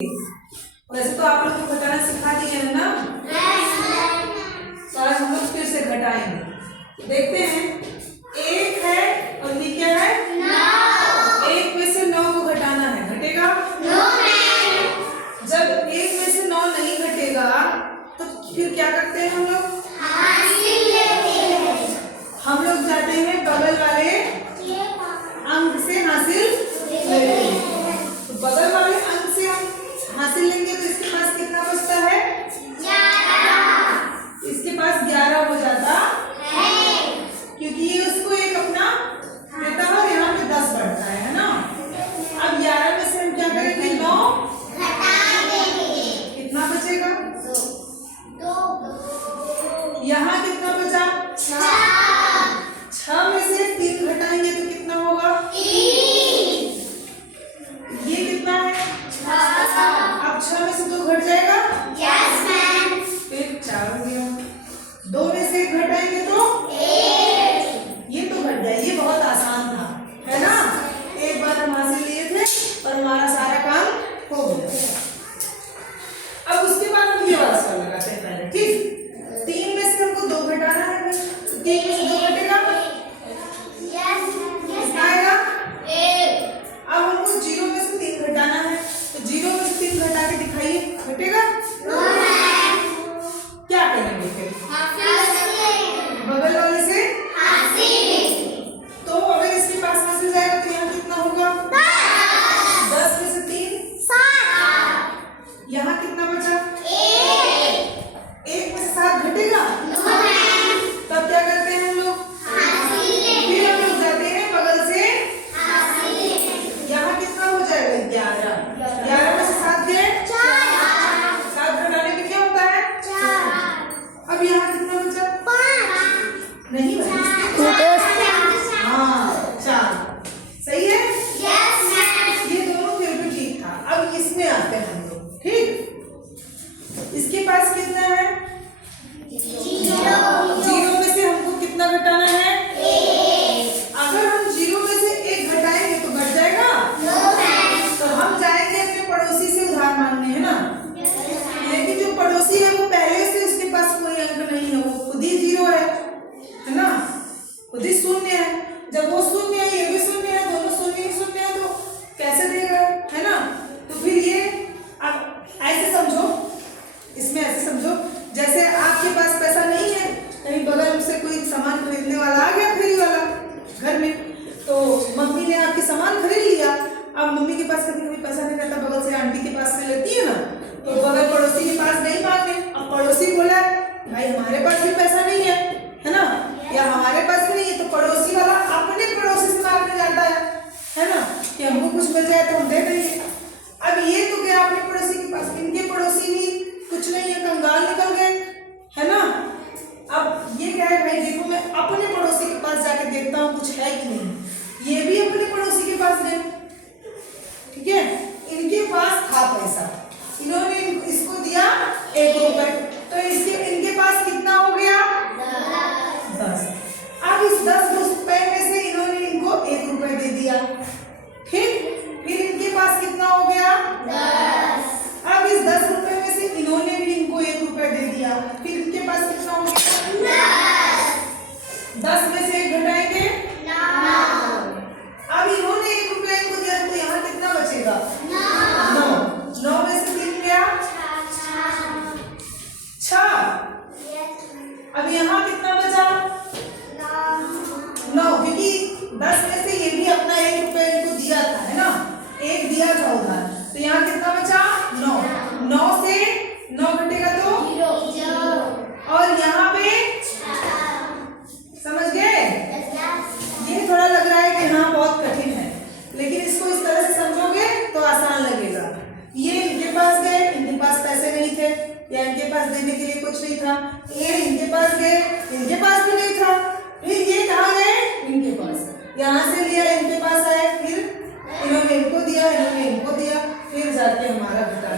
वैसे तो आप लोग को घटाना सिखा दिए है ना। तो आज हम लोग फिर से घटाएंगे। देखते हैं, एक है और ये क्या है, 9। एक में से 9 को घटाना है, घटेगा? जब एक में से 9 नहीं घटेगा तो फिर क्या करते हैं हम लोग? हम लोग जाते हैं बगल वाले अंक से हासिल लेते हैं। तो बगल वाले अंक से हम हासिल लेंगे तो इसके पास कितना बचता है? 11। इसके पास 11 हो जाता है क्योंकि ये उसको एक अपना देता है और यहाँ पे 10 बढ़ता है ना। अब 11 में से हम क्या करेंगे? 9 घटा देंगे। कितना बचेगा? 2। यहाँ कितना बचा? 6 में से 3 घटाएंगे तो कितना होगा? 3। ये कितना है? 6। अब 6 में से 2 घट जाएगा? Yes ma'am. फिर 4 हो गया। 2 में से 1 घटाएंगे तो 1। ये तो घट गया। ये बहुत आसान था, है ना। एक बार हम हासिल लिए थे और हमारा सारा काम हो गया। अब उसके बाद हम ये वाला सवाल लगाते हैं पहले, ठीक। 3 में से हमको 2 घटाना है। 3 में से 2 घटेगा? कितना आएगा? 1। अब हमको 0 में से 3 घटाना है, तो 0 में से 3 घटा के दिखाइए, घटेगा? क्या करेंगे फिर? बगल वाले से हासिल। तो अगर इसके पास हासिल जाएगा तो यहाँ कितना होगा? 10 में से 3 7। यहाँ कितना बचा? 1 में से 7 घटेगा? तब क्या करते हैं हम लोग? फिर हम लोग जाते हैं बगल से यहाँ कितना हो जाएगा? 11। 11 में से 7 गए? 7 घटाने पे क्या होता है? 4। अब यहाँ कितना बचा? 5 नहीं बचा। हाँ 4 सही है। ये दोनों फिर भी ठीक था। अब इसमें आते हैं हम लोग, ठीक। इसके पास कितना है? 0 में से हमको कितना घटाना है? 1। अगर हम 0 में से 1 घटाएंगे तो घट जाएगा? तो हम जाएंगे अपने पड़ोसी से उधार मांगने, है ना। लेकिन जो पड़ोसी है वो पहले से उसके पास कोई अंक नहीं है, वो खुद ही 0 है ना, खुद ही शून्य है। जब वो शून्य है, ये भी शून्य है, दोनों शून्य ही शून्य है, तो कैसे देगा, है ना। तो फिर ये अब ऐसे समझो, इसमें ऐसे समझो जैसे आपके पास पैसा नहीं है, कहीं बगल से कोई सामान खरीदने वाला आ गया, फेरी वाला घर में, तो मम्मी ने आपके सामान खरीद लिया। अब मम्मी के पास कभी कभी पैसा नहीं रहता, बगल से आंटी के पास से लेती है ना, तो बगल पड़ोसी के पास नहीं मांगने। अब पड़ोसी बोला भाई हमारे पास भी पैसा नहीं है ना, या हमारे पास भी नहीं है, तो पड़ोसी वाला अपने पड़ोसी से मांगने जाता है ना, कि हमको कुछ मिल जाए तो हम दे देंगे। अब ये तो गया अपने पड़ोसी के पास, इनके पड़ोसी भी कुछ नहीं है, कंगाल निकल गए, है ना। अब ये क्या है भाई, देखो मैं अपने पड़ोसी के पास जाके देखता हूँ कुछ है कि नहीं। ये भी अपने पड़ोसी के पास गए, ठीक है। इनके पास था पैसा, इन्होंने इसको दिया 1 रुपए, तो इनके पास कितना हो गया? 10। अब इस 10 रुपए में से इन्होंने इनको 1 रुपए दे दिया, ठीक। फिर इनके पास कितना हो गया? 10। अब इस 10 रुपए में से इन्होंने भी इनको 1 रुपए दे दिया, फिर इनके पास कितना हो गया? 10 में से 1 घटाएंगे? 9। अब इन्होंने 1 रुपया इनको दिया, तो यहाँ कितना बचेगा? 9 में से 3 गया? 6। अब यहाँ कितना बचा? 9, क्योंकि 10 में से ये भी अपना 1 रुपया इनको दिया था, है ना, 1 दिया था उधार, तो यहाँ कितना बचा? 9। 9 से 9 घटेगा तो 0, और यहाँ पे समझ गए? ये थोड़ा लग रहा है कि हाँ बहुत कठिन है, लेकिन इसको इस तरह से समझोगे तो आसान लगेगा। ये इनके पास गए, इनके पास पैसे नहीं थे, या इनके पास देने के लिए कुछ नहीं था। ये इनके पास गए, इनके पास भी नहीं था। फिर ये कहाँ गए? इनके पास। यहाँ से लिया, इनके पास आए, फिर इन्होंने इनको दिया, इन्होंने इनको दिया, फिर जाके हमारा घटा